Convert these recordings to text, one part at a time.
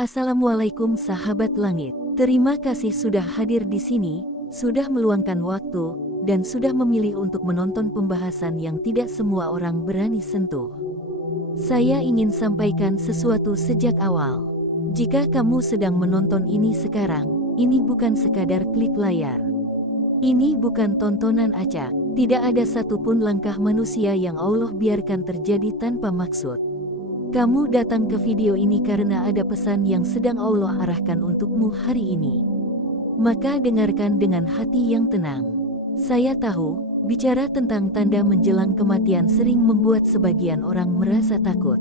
Assalamualaikum sahabat langit. Terima kasih sudah hadir di sini, sudah meluangkan waktu, dan sudah memilih untuk menonton pembahasan yang tidak semua orang berani sentuh. Saya ingin sampaikan sesuatu sejak awal. Jika kamu sedang menonton ini sekarang, ini bukan sekadar klik layar. Ini bukan tontonan acak. Tidak ada satupun langkah manusia yang Allah biarkan terjadi tanpa maksud. Kamu datang ke video ini karena ada pesan yang sedang Allah arahkan untukmu hari ini. Maka dengarkan dengan hati yang tenang. Saya tahu, bicara tentang tanda menjelang kematian sering membuat sebagian orang merasa takut.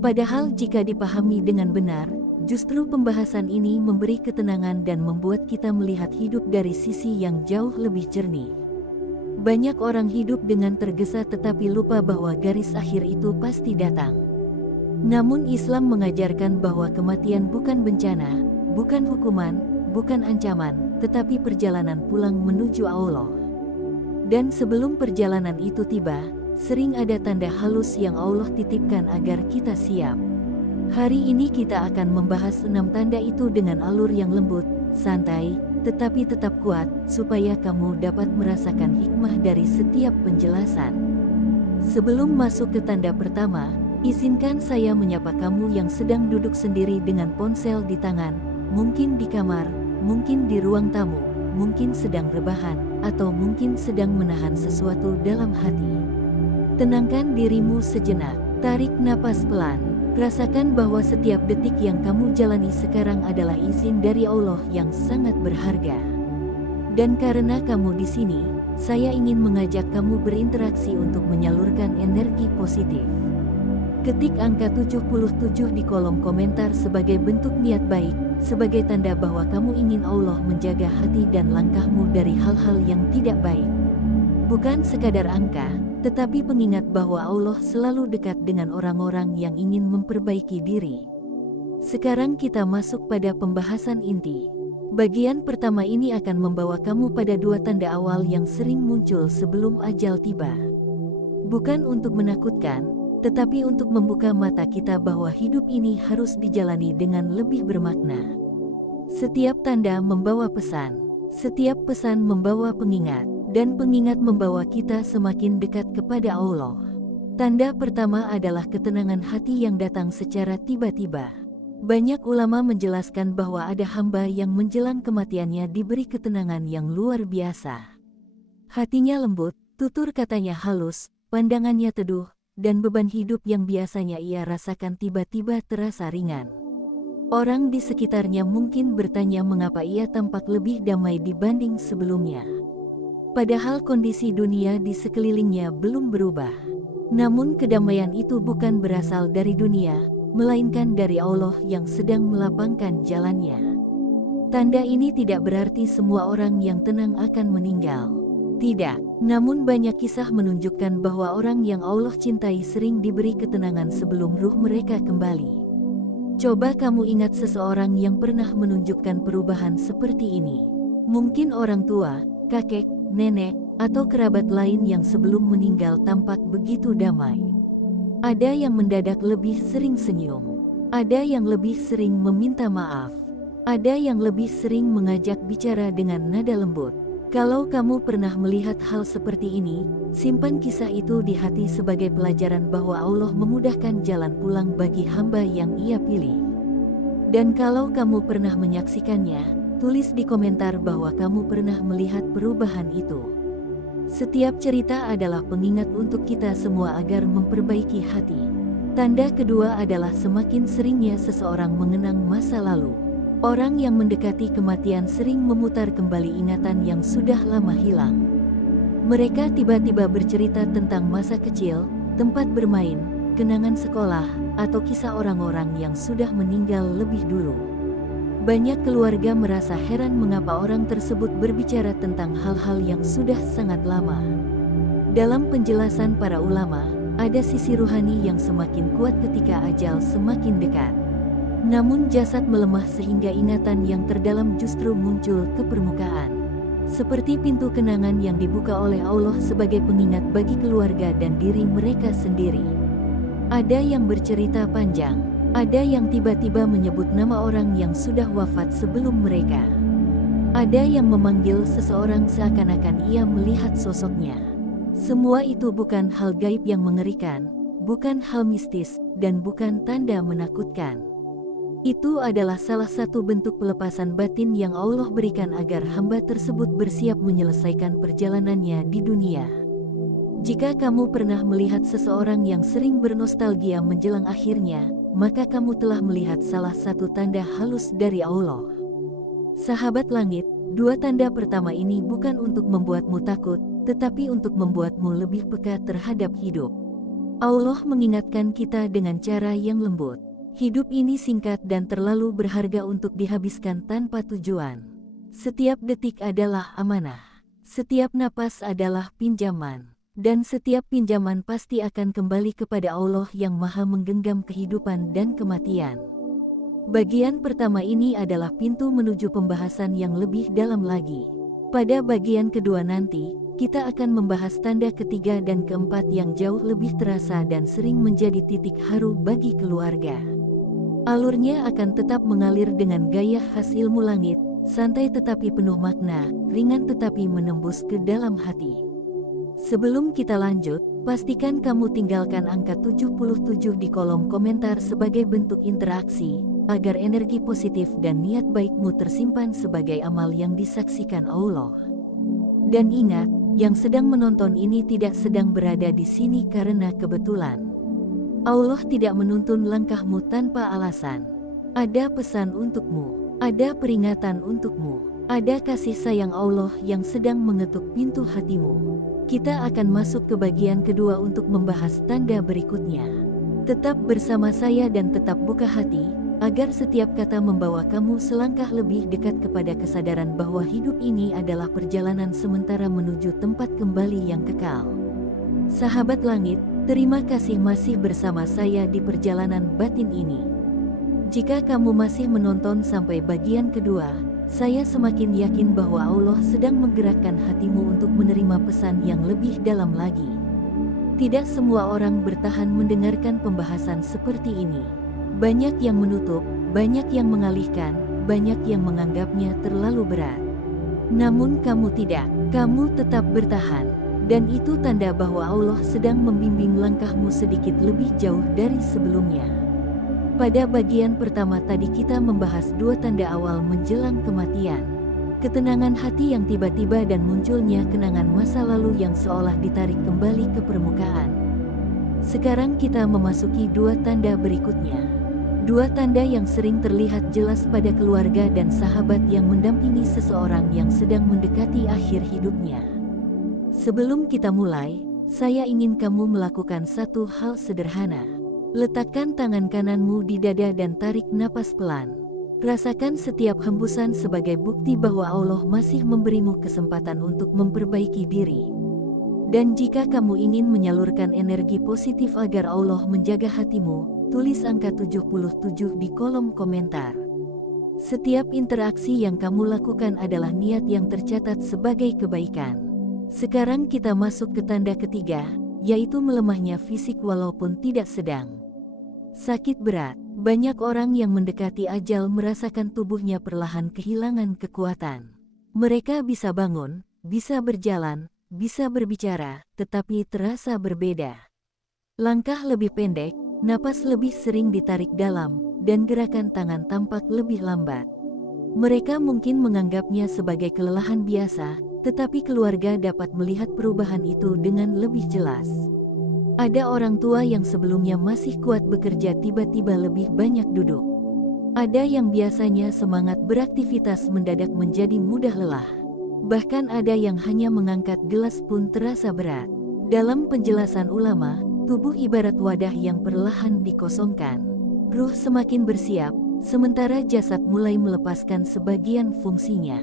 Padahal jika dipahami dengan benar, justru pembahasan ini memberi ketenangan dan membuat kita melihat hidup dari sisi yang jauh lebih jernih. Banyak orang hidup dengan tergesa tetapi lupa bahwa garis akhir itu pasti datang. Namun Islam mengajarkan bahwa kematian bukan bencana, bukan hukuman, bukan ancaman, tetapi perjalanan pulang menuju Allah. Dan sebelum perjalanan itu tiba, sering ada tanda halus yang Allah titipkan agar kita siap. Hari ini kita akan membahas 6 tanda itu dengan alur yang lembut, santai, tetapi tetap kuat, supaya kamu dapat merasakan hikmah dari setiap penjelasan. Sebelum masuk ke tanda pertama, izinkan saya menyapa kamu yang sedang duduk sendiri dengan ponsel di tangan, mungkin di kamar, mungkin di ruang tamu, mungkin sedang rebahan, atau mungkin sedang menahan sesuatu dalam hati. Tenangkan dirimu sejenak, tarik napas pelan, rasakan bahwa setiap detik yang kamu jalani sekarang adalah izin dari Allah yang sangat berharga. Dan karena kamu di sini, saya ingin mengajak kamu berinteraksi untuk menyalurkan energi positif. Ketik angka 77 di kolom komentar sebagai bentuk niat baik, sebagai tanda bahwa kamu ingin Allah menjaga hati dan langkahmu dari hal-hal yang tidak baik. Bukan sekadar angka, tetapi pengingat bahwa Allah selalu dekat dengan orang-orang yang ingin memperbaiki diri. Sekarang kita masuk pada pembahasan inti. Bagian pertama ini akan membawa kamu pada 2 tanda awal yang sering muncul sebelum ajal tiba. Bukan untuk menakutkan, tetapi untuk membuka mata kita bahwa hidup ini harus dijalani dengan lebih bermakna. Setiap tanda membawa pesan, setiap pesan membawa pengingat, dan pengingat membawa kita semakin dekat kepada Allah. Tanda pertama adalah ketenangan hati yang datang secara tiba-tiba. Banyak ulama menjelaskan bahwa ada hamba yang menjelang kematiannya diberi ketenangan yang luar biasa. Hatinya lembut, tutur katanya halus, pandangannya teduh, dan beban hidup yang biasanya ia rasakan tiba-tiba terasa ringan. Orang di sekitarnya mungkin bertanya mengapa ia tampak lebih damai dibanding sebelumnya. Padahal kondisi dunia di sekelilingnya belum berubah. Namun kedamaian itu bukan berasal dari dunia, melainkan dari Allah yang sedang melapangkan jalannya. Tanda ini tidak berarti semua orang yang tenang akan meninggal. Tidak, namun banyak kisah menunjukkan bahwa orang yang Allah cintai sering diberi ketenangan sebelum ruh mereka kembali. Coba kamu ingat seseorang yang pernah menunjukkan perubahan seperti ini. Mungkin orang tua, kakek, nenek, atau kerabat lain yang sebelum meninggal tampak begitu damai. Ada yang mendadak lebih sering senyum. Ada yang lebih sering meminta maaf. Ada yang lebih sering mengajak bicara dengan nada lembut. Kalau kamu pernah melihat hal seperti ini, simpan kisah itu di hati sebagai pelajaran bahwa Allah memudahkan jalan pulang bagi hamba yang Ia pilih. Dan kalau kamu pernah menyaksikannya, tulis di komentar bahwa kamu pernah melihat perubahan itu. Setiap cerita adalah pengingat untuk kita semua agar memperbaiki hati. Tanda kedua adalah semakin seringnya seseorang mengenang masa lalu. Orang yang mendekati kematian sering memutar kembali ingatan yang sudah lama hilang. Mereka tiba-tiba bercerita tentang masa kecil, tempat bermain, kenangan sekolah, atau kisah orang-orang yang sudah meninggal lebih dulu. Banyak keluarga merasa heran mengapa orang tersebut berbicara tentang hal-hal yang sudah sangat lama. Dalam penjelasan para ulama, ada sisi ruhani yang semakin kuat ketika ajal semakin dekat. Namun jasad melemah sehingga ingatan yang terdalam justru muncul ke permukaan. Seperti pintu kenangan yang dibuka oleh Allah sebagai pengingat bagi keluarga dan diri mereka sendiri. Ada yang bercerita panjang, Ada yang tiba-tiba menyebut nama orang yang sudah wafat sebelum mereka. Ada yang memanggil seseorang seakan-akan ia melihat sosoknya. Semua itu bukan hal gaib yang mengerikan, bukan hal mistis, dan bukan tanda menakutkan. Itu adalah salah satu bentuk pelepasan batin yang Allah berikan agar hamba tersebut bersiap menyelesaikan perjalanannya di dunia. Jika kamu pernah melihat seseorang yang sering bernostalgia menjelang akhirnya, maka kamu telah melihat salah satu tanda halus dari Allah. Sahabat langit, dua tanda pertama ini bukan untuk membuatmu takut, tetapi untuk membuatmu lebih peka terhadap hidup. Allah mengingatkan kita dengan cara yang lembut. Hidup ini singkat dan terlalu berharga untuk dihabiskan tanpa tujuan. Setiap detik adalah amanah. Setiap napas adalah pinjaman. Dan setiap pinjaman pasti akan kembali kepada Allah yang Maha menggenggam kehidupan dan kematian. Bagian pertama ini adalah pintu menuju pembahasan yang lebih dalam lagi. Pada bagian kedua nanti, kita akan membahas tanda ketiga dan keempat yang jauh lebih terasa dan sering menjadi titik haru bagi keluarga. Alurnya akan tetap mengalir dengan gaya khas ilmu langit, santai tetapi penuh makna, ringan tetapi menembus ke dalam hati. Sebelum kita lanjut, pastikan kamu tinggalkan angka 77 di kolom komentar sebagai bentuk interaksi, agar energi positif dan niat baikmu tersimpan sebagai amal yang disaksikan Allah. Dan ingat, yang sedang menonton ini tidak sedang berada di sini karena kebetulan. Allah tidak menuntun langkahmu tanpa alasan. Ada pesan untukmu, ada peringatan untukmu, ada kasih sayang Allah yang sedang mengetuk pintu hatimu. Kita akan masuk ke bagian kedua untuk membahas tanda berikutnya. Tetap bersama saya dan tetap buka hati, agar setiap kata membawa kamu selangkah lebih dekat kepada kesadaran bahwa hidup ini adalah perjalanan sementara menuju tempat kembali yang kekal. Sahabat langit, terima kasih masih bersama saya di perjalanan batin ini. Jika kamu masih menonton sampai bagian kedua, saya semakin yakin bahwa Allah sedang menggerakkan hatimu untuk menerima pesan yang lebih dalam lagi. Tidak semua orang bertahan mendengarkan pembahasan seperti ini. Banyak yang menutup, banyak yang mengalihkan, banyak yang menganggapnya terlalu berat. Namun kamu tidak, kamu tetap bertahan. Dan itu tanda bahwa Allah sedang membimbing langkahmu sedikit lebih jauh dari sebelumnya. Pada bagian pertama tadi kita membahas dua tanda awal menjelang kematian. Ketenangan hati yang tiba-tiba dan munculnya kenangan masa lalu yang seolah ditarik kembali ke permukaan. Sekarang kita memasuki dua tanda berikutnya. Dua tanda yang sering terlihat jelas pada keluarga dan sahabat yang mendampingi seseorang yang sedang mendekati akhir hidupnya. Sebelum kita mulai, saya ingin kamu melakukan satu hal sederhana. Letakkan tangan kananmu di dada dan tarik napas pelan. Rasakan setiap hembusan sebagai bukti bahwa Allah masih memberimu kesempatan untuk memperbaiki diri. Dan jika kamu ingin menyalurkan energi positif agar Allah menjaga hatimu, tulis angka 77 di kolom komentar. Setiap interaksi yang kamu lakukan adalah niat yang tercatat sebagai kebaikan. Sekarang kita masuk ke tanda ketiga, yaitu melemahnya fisik walaupun tidak sedang. Sakit berat. Banyak orang yang mendekati ajal merasakan tubuhnya perlahan kehilangan kekuatan. Mereka bisa bangun, bisa berjalan, bisa berbicara, tetapi terasa berbeda. Langkah lebih pendek, napas lebih sering ditarik dalam, dan gerakan tangan tampak lebih lambat. Mereka mungkin menganggapnya sebagai kelelahan biasa, tetapi keluarga dapat melihat perubahan itu dengan lebih jelas. Ada orang tua yang sebelumnya masih kuat bekerja tiba-tiba lebih banyak duduk. Ada yang biasanya semangat beraktivitas mendadak menjadi mudah lelah. Bahkan ada yang hanya mengangkat gelas pun terasa berat. Dalam penjelasan ulama, tubuh ibarat wadah yang perlahan dikosongkan. Ruh semakin bersiap, sementara jasad mulai melepaskan sebagian fungsinya.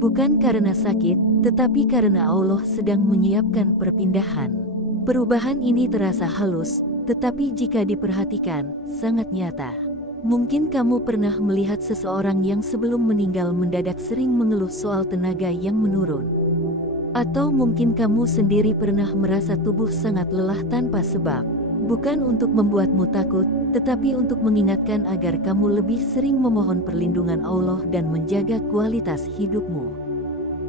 Bukan karena sakit, tetapi karena Allah sedang menyiapkan perpindahan. Perubahan ini terasa halus, tetapi jika diperhatikan, sangat nyata. Mungkin kamu pernah melihat seseorang yang sebelum meninggal mendadak sering mengeluh soal tenaga yang menurun. Atau mungkin kamu sendiri pernah merasa tubuh sangat lelah tanpa sebab. Bukan untuk membuatmu takut, tetapi untuk mengingatkan agar kamu lebih sering memohon perlindungan Allah dan menjaga kualitas hidupmu.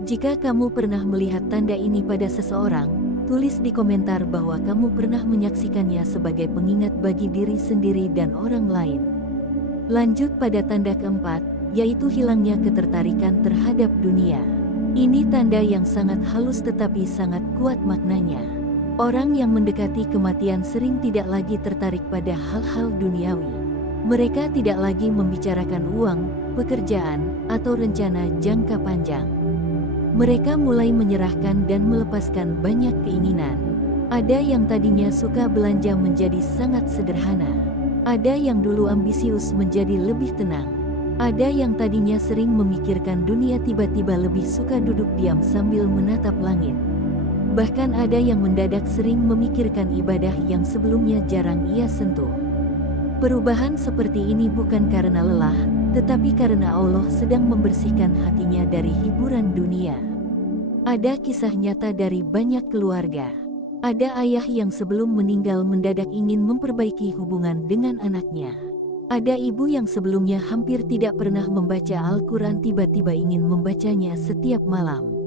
Jika kamu pernah melihat tanda ini pada seseorang, tulis di komentar bahwa kamu pernah menyaksikannya sebagai pengingat bagi diri sendiri dan orang lain. Lanjut pada tanda keempat, yaitu hilangnya ketertarikan terhadap dunia. Ini tanda yang sangat halus tetapi sangat kuat maknanya. Orang yang mendekati kematian sering tidak lagi tertarik pada hal-hal duniawi. Mereka tidak lagi membicarakan uang, pekerjaan, atau rencana jangka panjang. Mereka mulai menyerahkan dan melepaskan banyak keinginan. Ada yang tadinya suka belanja menjadi sangat sederhana. Ada yang dulu ambisius menjadi lebih tenang. Ada yang tadinya sering memikirkan dunia tiba-tiba lebih suka duduk diam sambil menatap langit. Bahkan ada yang mendadak sering memikirkan ibadah yang sebelumnya jarang ia sentuh. Perubahan seperti ini bukan karena lelah, tetapi karena Allah sedang membersihkan hatinya dari hiburan dunia. Ada kisah nyata dari banyak keluarga. Ada ayah yang sebelum meninggal mendadak ingin memperbaiki hubungan dengan anaknya. Ada ibu yang sebelumnya hampir tidak pernah membaca Al-Quran tiba-tiba ingin membacanya setiap malam.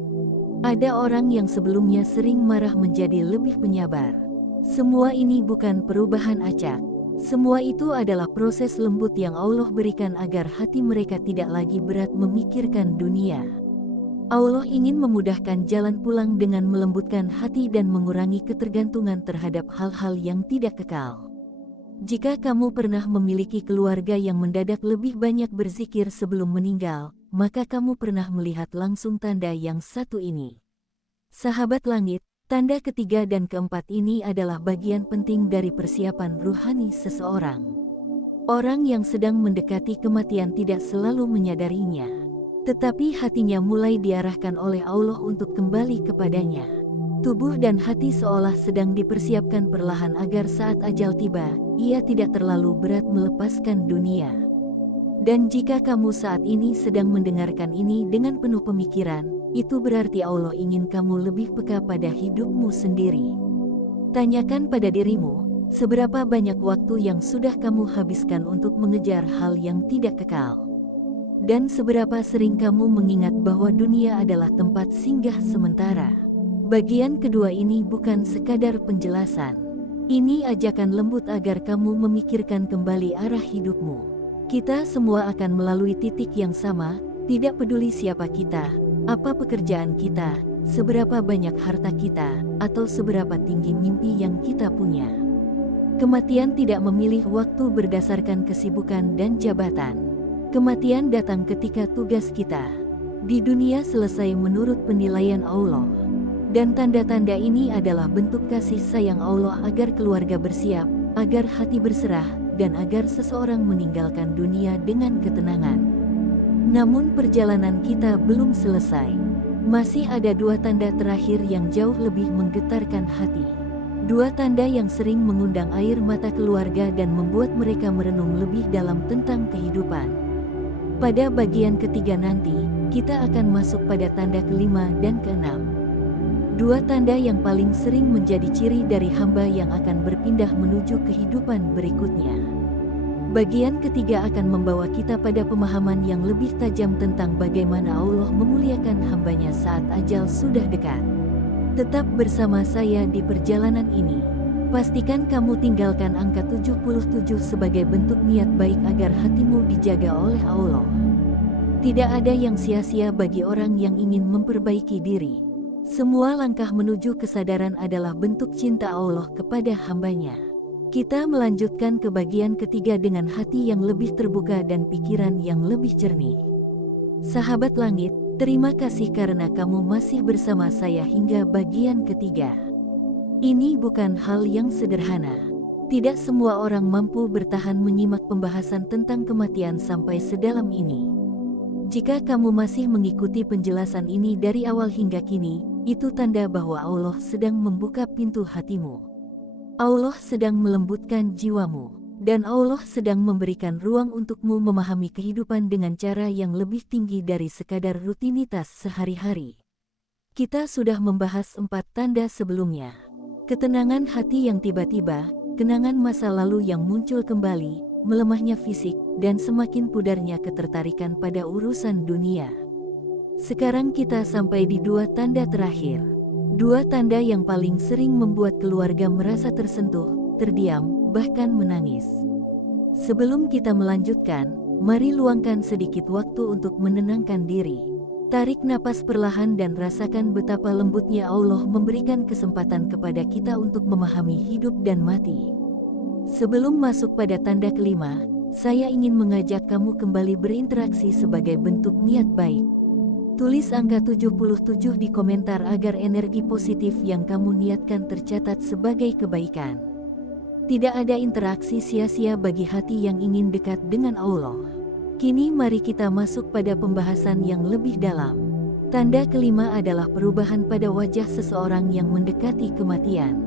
Ada orang yang sebelumnya sering marah menjadi lebih penyabar. Semua ini bukan perubahan acak. Semua itu adalah proses lembut yang Allah berikan agar hati mereka tidak lagi berat memikirkan dunia. Allah ingin memudahkan jalan pulang dengan melembutkan hati dan mengurangi ketergantungan terhadap hal-hal yang tidak kekal. Jika kamu pernah memiliki keluarga yang mendadak lebih banyak berzikir sebelum meninggal, maka kamu pernah melihat langsung tanda yang satu ini. Sahabat langit, tanda ketiga dan keempat ini adalah bagian penting dari persiapan ruhani seseorang. Orang yang sedang mendekati kematian tidak selalu menyadarinya, tetapi hatinya mulai diarahkan oleh Allah untuk kembali kepadanya. Tubuh dan hati seolah sedang dipersiapkan perlahan agar saat ajal tiba, ia tidak terlalu berat melepaskan dunia. Dan jika kamu saat ini sedang mendengarkan ini dengan penuh pemikiran, itu berarti Allah ingin kamu lebih peka pada hidupmu sendiri. Tanyakan pada dirimu, seberapa banyak waktu yang sudah kamu habiskan untuk mengejar hal yang tidak kekal? Dan seberapa sering kamu mengingat bahwa dunia adalah tempat singgah sementara? Bagian kedua ini bukan sekadar penjelasan. Ini ajakan lembut agar kamu memikirkan kembali arah hidupmu. Kita semua akan melalui titik yang sama, tidak peduli siapa kita, apa pekerjaan kita, seberapa banyak harta kita, atau seberapa tinggi mimpi yang kita punya. Kematian tidak memilih waktu berdasarkan kesibukan dan jabatan. Kematian datang ketika tugas kita di dunia selesai menurut penilaian Allah. Dan tanda-tanda ini adalah bentuk kasih sayang Allah agar keluarga bersiap, agar hati berserah, dan agar seseorang meninggalkan dunia dengan ketenangan. Namun perjalanan kita belum selesai. Masih ada dua tanda terakhir yang jauh lebih menggetarkan hati. Dua tanda yang sering mengundang air mata keluarga dan membuat mereka merenung lebih dalam tentang kehidupan. Pada bagian ketiga nanti, kita akan masuk pada tanda kelima dan keenam. Dua tanda yang paling sering menjadi ciri dari hamba yang akan berpindah menuju kehidupan berikutnya. Bagian ketiga akan membawa kita pada pemahaman yang lebih tajam tentang bagaimana Allah memuliakan hambanya saat ajal sudah dekat. Tetap bersama saya di perjalanan ini. Pastikan kamu tinggalkan angka 77 sebagai bentuk niat baik agar hatimu dijaga oleh Allah. Tidak ada yang sia-sia bagi orang yang ingin memperbaiki diri. Semua langkah menuju kesadaran adalah bentuk cinta Allah kepada hambanya. Kita melanjutkan ke bagian ketiga dengan hati yang lebih terbuka dan pikiran yang lebih jernih. Sahabat langit, terima kasih karena kamu masih bersama saya hingga bagian ketiga. Ini bukan hal yang sederhana. Tidak semua orang mampu bertahan menyimak pembahasan tentang kematian sampai sedalam ini. Jika kamu masih mengikuti penjelasan ini dari awal hingga kini, itu tanda bahwa Allah sedang membuka pintu hatimu. Allah sedang melembutkan jiwamu, dan Allah sedang memberikan ruang untukmu memahami kehidupan dengan cara yang lebih tinggi dari sekadar rutinitas sehari-hari. Kita sudah membahas 4 tanda sebelumnya. Ketenangan hati yang tiba-tiba, kenangan masa lalu yang muncul kembali, melemahnya fisik, dan semakin pudarnya ketertarikan pada urusan dunia. Sekarang kita sampai di dua tanda terakhir. Dua tanda yang paling sering membuat keluarga merasa tersentuh, terdiam, bahkan menangis. Sebelum kita melanjutkan, mari luangkan sedikit waktu untuk menenangkan diri. Tarik napas perlahan dan rasakan betapa lembutnya Allah memberikan kesempatan kepada kita untuk memahami hidup dan mati. Sebelum masuk pada tanda kelima, saya ingin mengajak kamu kembali berinteraksi sebagai bentuk niat baik. Tulis angka 77 di komentar agar energi positif yang kamu niatkan tercatat sebagai kebaikan. Tidak ada interaksi sia-sia bagi hati yang ingin dekat dengan Allah. Kini mari kita masuk pada pembahasan yang lebih dalam. Tanda kelima adalah perubahan pada wajah seseorang yang mendekati kematian.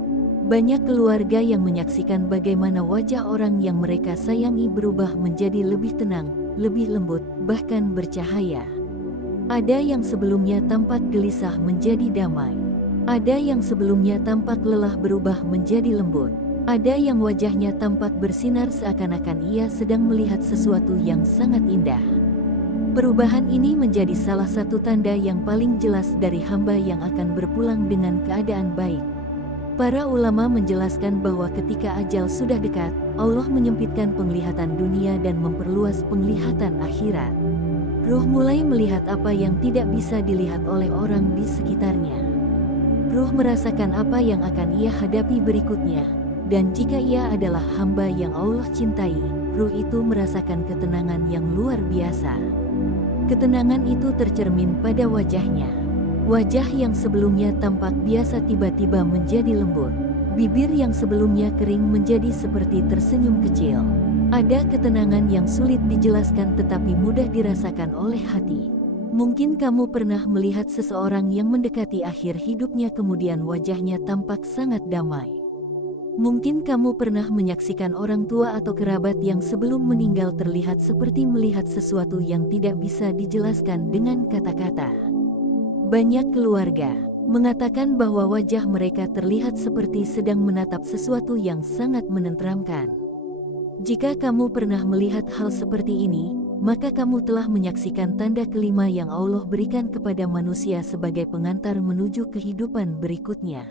Banyak keluarga yang menyaksikan bagaimana wajah orang yang mereka sayangi berubah menjadi lebih tenang, lebih lembut, bahkan bercahaya. Ada yang sebelumnya tampak gelisah menjadi damai. Ada yang sebelumnya tampak lelah berubah menjadi lembut. Ada yang wajahnya tampak bersinar seakan-akan ia sedang melihat sesuatu yang sangat indah. Perubahan ini menjadi salah satu tanda yang paling jelas dari hamba yang akan berpulang dengan keadaan baik. Para ulama menjelaskan bahwa ketika ajal sudah dekat, Allah menyempitkan penglihatan dunia dan memperluas penglihatan akhirat. Ruh mulai melihat apa yang tidak bisa dilihat oleh orang di sekitarnya. Ruh merasakan apa yang akan ia hadapi berikutnya, dan jika ia adalah hamba yang Allah cintai, ruh itu merasakan ketenangan yang luar biasa. Ketenangan itu tercermin pada wajahnya. Wajah yang sebelumnya tampak biasa tiba-tiba menjadi lembut. Bibir yang sebelumnya kering menjadi seperti tersenyum kecil. Ada ketenangan yang sulit dijelaskan tetapi mudah dirasakan oleh hati. Mungkin kamu pernah melihat seseorang yang mendekati akhir hidupnya kemudian wajahnya tampak sangat damai. Mungkin kamu pernah menyaksikan orang tua atau kerabat yang sebelum meninggal terlihat seperti melihat sesuatu yang tidak bisa dijelaskan dengan kata-kata. Banyak keluarga mengatakan bahwa wajah mereka terlihat seperti sedang menatap sesuatu yang sangat menenteramkan. Jika kamu pernah melihat hal seperti ini, maka kamu telah menyaksikan tanda kelima yang Allah berikan kepada manusia sebagai pengantar menuju kehidupan berikutnya.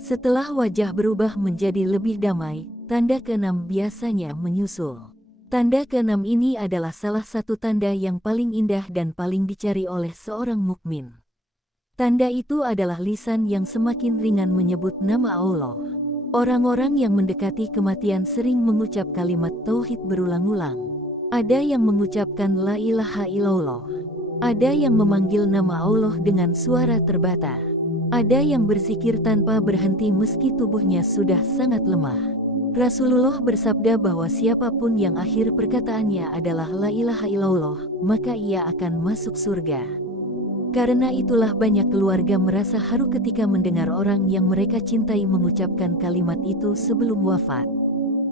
Setelah wajah berubah menjadi lebih damai, tanda keenam biasanya menyusul. Tanda keenam ini adalah salah satu tanda yang paling indah dan paling dicari oleh seorang mukmin. Tanda itu adalah lisan yang semakin ringan menyebut nama Allah. Orang-orang yang mendekati kematian sering mengucap kalimat tauhid berulang-ulang. Ada yang mengucapkan la ilaha illallah. Ada yang memanggil nama Allah dengan suara terbata. Ada yang berzikir tanpa berhenti meski tubuhnya sudah sangat lemah. Rasulullah bersabda bahwa siapapun yang akhir perkataannya adalah la ilaha illallah, maka ia akan masuk surga. Karena itulah banyak keluarga merasa haru ketika mendengar orang yang mereka cintai mengucapkan kalimat itu sebelum wafat.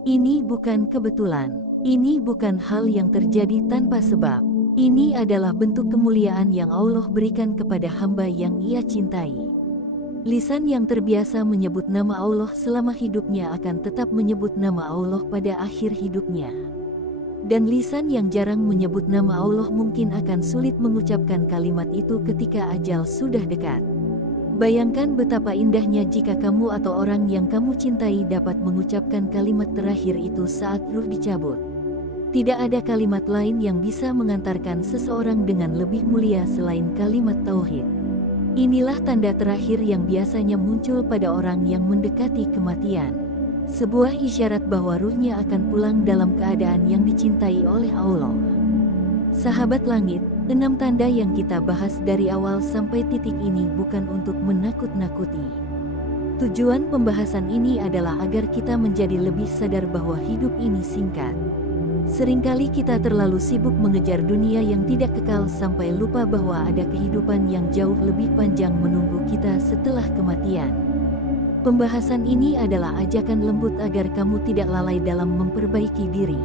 Ini bukan kebetulan. Ini bukan hal yang terjadi tanpa sebab. Ini adalah bentuk kemuliaan yang Allah berikan kepada hamba yang ia cintai. Lisan yang terbiasa menyebut nama Allah selama hidupnya akan tetap menyebut nama Allah pada akhir hidupnya. Dan lisan yang jarang menyebut nama Allah mungkin akan sulit mengucapkan kalimat itu ketika ajal sudah dekat. Bayangkan betapa indahnya jika kamu atau orang yang kamu cintai dapat mengucapkan kalimat terakhir itu saat ruh dicabut. Tidak ada kalimat lain yang bisa mengantarkan seseorang dengan lebih mulia selain kalimat tauhid. Inilah tanda terakhir yang biasanya muncul pada orang yang mendekati kematian. Sebuah isyarat bahwa ruhnya akan pulang dalam keadaan yang dicintai oleh Allah. Sahabat langit, 6 tanda yang kita bahas dari awal sampai titik ini bukan untuk menakut-nakuti. Tujuan pembahasan ini adalah agar kita menjadi lebih sadar bahwa hidup ini singkat. Seringkali kita terlalu sibuk mengejar dunia yang tidak kekal sampai lupa bahwa ada kehidupan yang jauh lebih panjang menunggu kita setelah kematian. Pembahasan ini adalah ajakan lembut agar kamu tidak lalai dalam memperbaiki diri.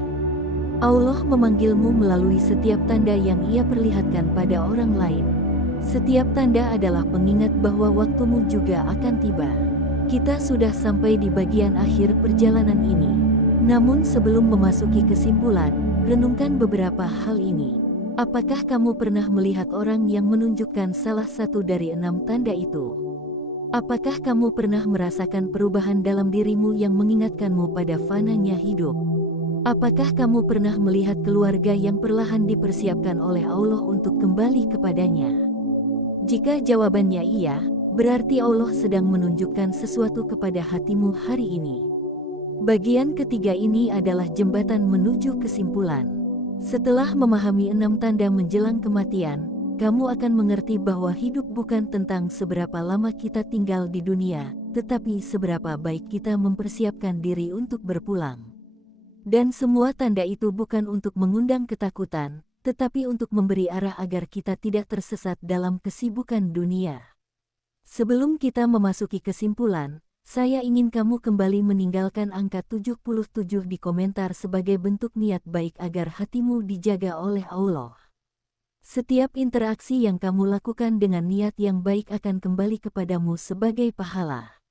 Allah memanggilmu melalui setiap tanda yang Ia perlihatkan pada orang lain. Setiap tanda adalah pengingat bahwa waktumu juga akan tiba. Kita sudah sampai di bagian akhir perjalanan ini. Namun sebelum memasuki kesimpulan, renungkan beberapa hal ini. Apakah kamu pernah melihat orang yang menunjukkan salah satu dari 6 tanda itu? Apakah kamu pernah merasakan perubahan dalam dirimu yang mengingatkanmu pada fananya hidup? Apakah kamu pernah melihat keluarga yang perlahan dipersiapkan oleh Allah untuk kembali kepadanya? Jika jawabannya iya, berarti Allah sedang menunjukkan sesuatu kepada hatimu hari ini. Bagian ketiga ini adalah jembatan menuju kesimpulan. Setelah memahami 6 tanda menjelang kematian, kamu akan mengerti bahwa hidup bukan tentang seberapa lama kita tinggal di dunia, tetapi seberapa baik kita mempersiapkan diri untuk berpulang. Dan semua tanda itu bukan untuk mengundang ketakutan, tetapi untuk memberi arah agar kita tidak tersesat dalam kesibukan dunia. Sebelum kita memasuki kesimpulan, saya ingin kamu kembali meninggalkan angka 77 di komentar sebagai bentuk niat baik agar hatimu dijaga oleh Allah. Setiap interaksi yang kamu lakukan dengan niat yang baik akan kembali kepadamu sebagai pahala.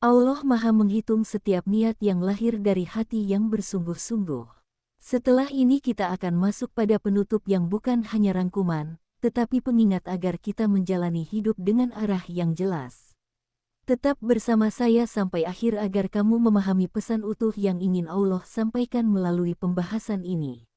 Allah Maha menghitung setiap niat yang lahir dari hati yang bersungguh-sungguh. Setelah ini kita akan masuk pada penutup yang bukan hanya rangkuman, tetapi pengingat agar kita menjalani hidup dengan arah yang jelas. Tetap bersama saya sampai akhir agar kamu memahami pesan utuh yang ingin Allah sampaikan melalui pembahasan ini.